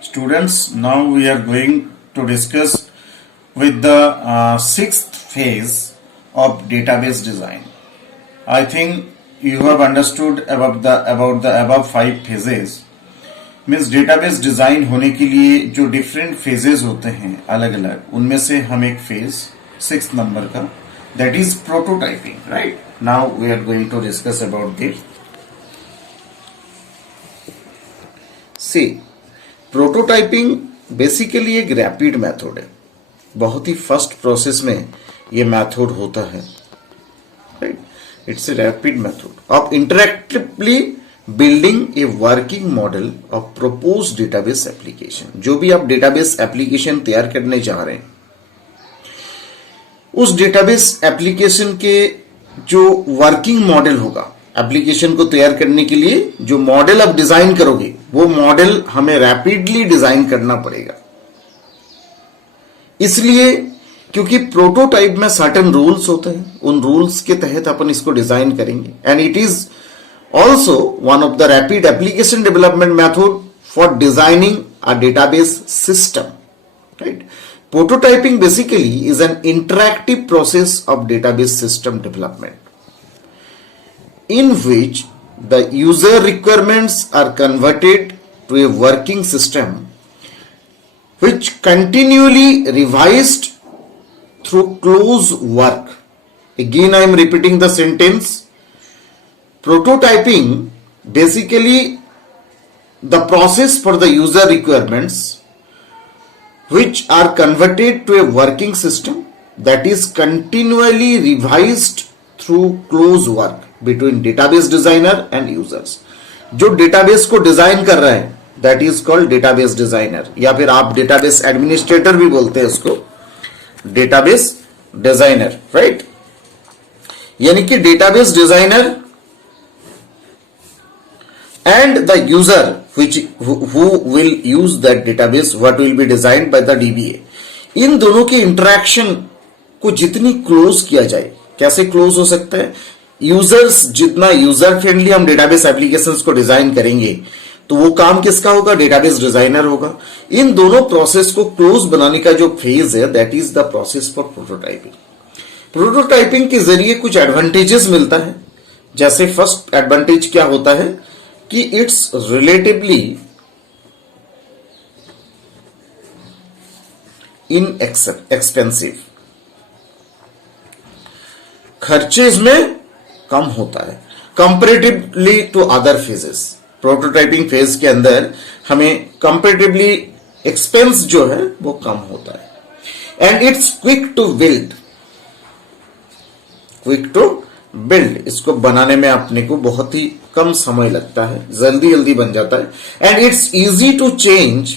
Students, now we are going to discuss with the sixth phase of database design. I think you have understood about the above five phases. Means database design होने के लिए जो different phases होते हैं अलग अलग, उनमें से हम एक फेज 6 नंबर का, that is prototyping. Right now we are going to discuss about this. See, prototyping basically एक रैपिड मेथड है. बहुत ही फर्स्ट प्रोसेस में ये मेथड होता है. Right, it's a rapid method of interactively building a working model of propose database application. जो भी आप डेटाबेस एप्लीकेशन तैयार करने जा रहे हैं, उस डेटाबेस एप्लीकेशन के जो वर्किंग मॉडल होगा, एप्लीकेशन को तैयार करने के लिए जो मॉडल आप डिजाइन करोगे, वो मॉडल हमें रैपिडली डिजाइन करना पड़ेगा. इसलिए क्योंकि प्रोटोटाइप में सर्टेन रूल्स होते हैं, उन रूल्स के तहत अपन इसको डिजाइन करेंगे. And it is also one of the rapid application development method for designing a database system. Right, prototyping basically is an interactive process of database system development in which the user requirements are converted to a working system which continually revised through close work. Again I am repeating the sentence. Prototyping basically the process for the user requirements which are converted to a working system that is continually revised through close work between database designer and users. जो database को design कर रहा है, that is called database designer, या फिर आप database administrator भी बोलते हैं उसको, डेटाबेस डिजाइनर. राइट, यानी कि database designer and the user who will use that database, what will be designed by the DBA. इन दोनों के इंटरेक्शन को जितनी क्लोज किया जाए, कैसे क्लोज हो सकता है, यूजर्स जितना यूजर फ्रेंडली हम डेटाबेस एप्लीकेशंस को डिजाइन करेंगे, तो वो काम किसका होगा, डेटाबेस डिजाइनर होगा. इन दोनों प्रोसेस को क्लोज बनाने का जो फेज है, that is the process for prototyping. Prototyping के जरिए कुछ एडवांटेजेस मिलता है. जैसे फर्स्ट एडवांटेज क्या होता है कि इट्स रिलेटिवली इनएक्सपेंसिव, खर्चे इसमें कम होता है comparatively to other phases. Prototyping phase के अंदर हमें कंपेरेटिवली एक्सपेंस जो है वो कम होता है. And it's quick to build, इसको बनाने में अपने को बहुत ही कम समय लगता है, जल्दी जल्दी बन जाता है. And it's easy to change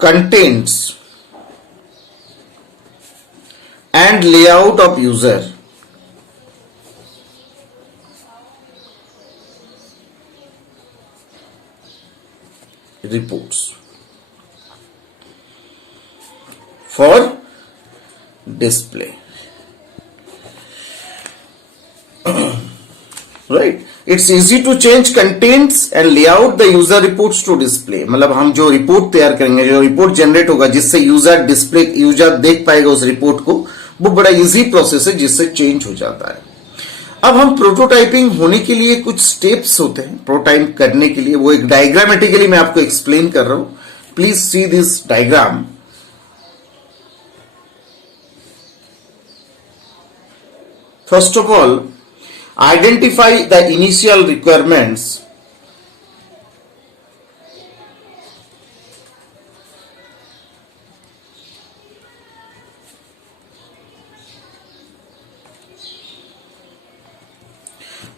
contents and layout of user reports for display. Right, it's easy to change contents and layout the user reports to display. मतलब हम जो रिपोर्ट तैयार करेंगे, जो रिपोर्ट जनरेट होगा, जिससे यूजर देख पाएगा उस रिपोर्ट को, वो बड़ा इजी प्रोसेस है जिससे चेंज हो जाता है. अब हम प्रोटोटाइपिंग होने के लिए कुछ स्टेप्स होते हैं प्रोटोटाइप करने के लिए, वो एक डायग्रामेटिकली मैं आपको एक्सप्लेन कर रहा हूं. Please see this diagram. First of all, identify the initial requirements.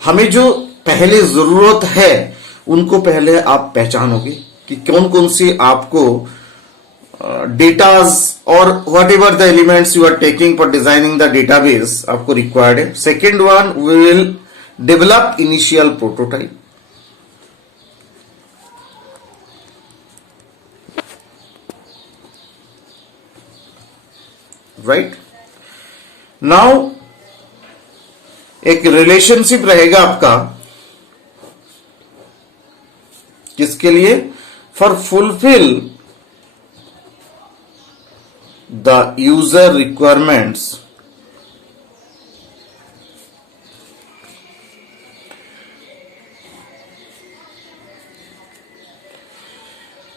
हमें जो पहले जरूरत है उनको पहले आप पहचानोगे कि कौन कौन सी आपको डेटाज और whatever the elements you are taking for designing the database आपको रिक्वायर्ड है. Second one, we will develop initial prototype. Right, now एक रिलेशनशिप रहेगा आपका किसके लिए? For fulfil the user requirements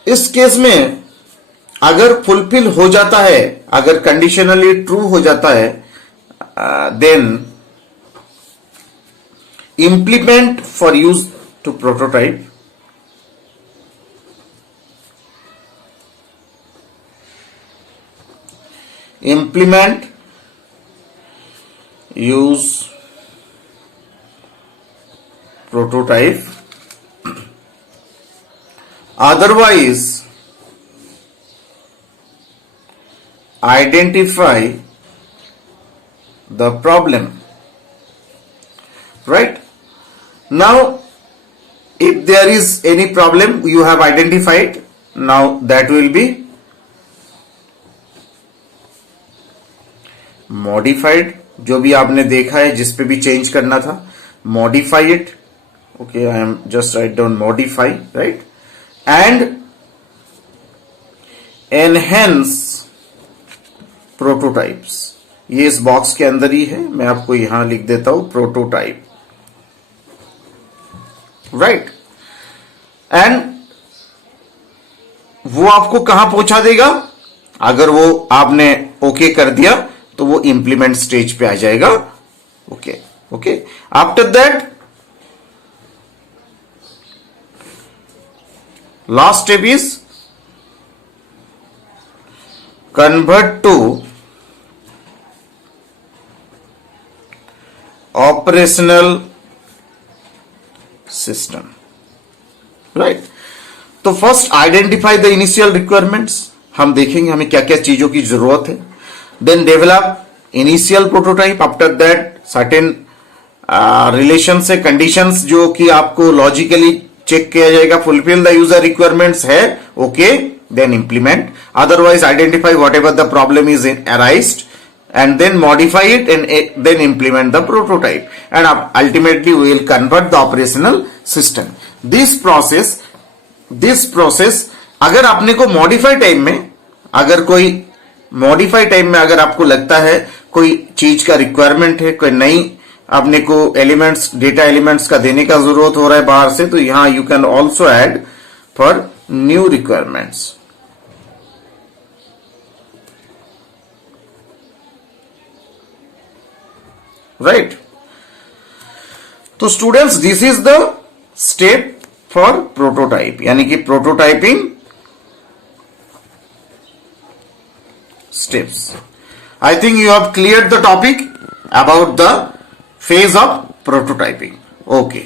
इस केस में अगर फुलफिल हो जाता है, अगर कंडीशनली ट्रू हो जाता है, then implement for use to prototype, implement use prototype, otherwise identify the problem. Right? Now, if there is any problem you have identified, now that will be modified. जो भी आपने देखा है, जिस पे भी चेंज करना था, modify it. Okay, I am just write down modify, right? And enhance prototypes. ये इस बॉक्स के अंदर ही है, मैं आपको यहां लिख देता हूं प्रोटोटाइप, राइट? एंड वो आपको कहां पहुंचा देगा? अगर वो आपने ओके कर दिया तो वो इंप्लीमेंट स्टेज पे आ जाएगा. Okay okay. After that last step is convert to operational system, right? तो first identify the initial requirements, हम देखेंगे हमें क्या क्या चीजों की जरूरत है. Then develop initial prototype. After that certain relation से कंडीशंस जो कि आपको लॉजिकली चेक किया जाएगा, फुलफिल द यूजर रिक्वायरमेंट्स है, okay, then implement. Otherwise identify whatever the problem is arised and then modify it and then implement the prototype, and ultimately we will convert the operational system. This process अगर आपने को modify time में, अगर कोई modify time में अगर आपको लगता है कोई चीज का रिक्वायरमेंट है, कोई नई आपने को एलिमेंट्स, डेटा एलिमेंट्स का देने का जरूरत हो रहा है बाहर से, तो यहां you can also add for new requirements, right? तो students, this is the step for prototype, यानी कि prototyping steps. I think you have cleared the topic about the phase of prototyping. Okay.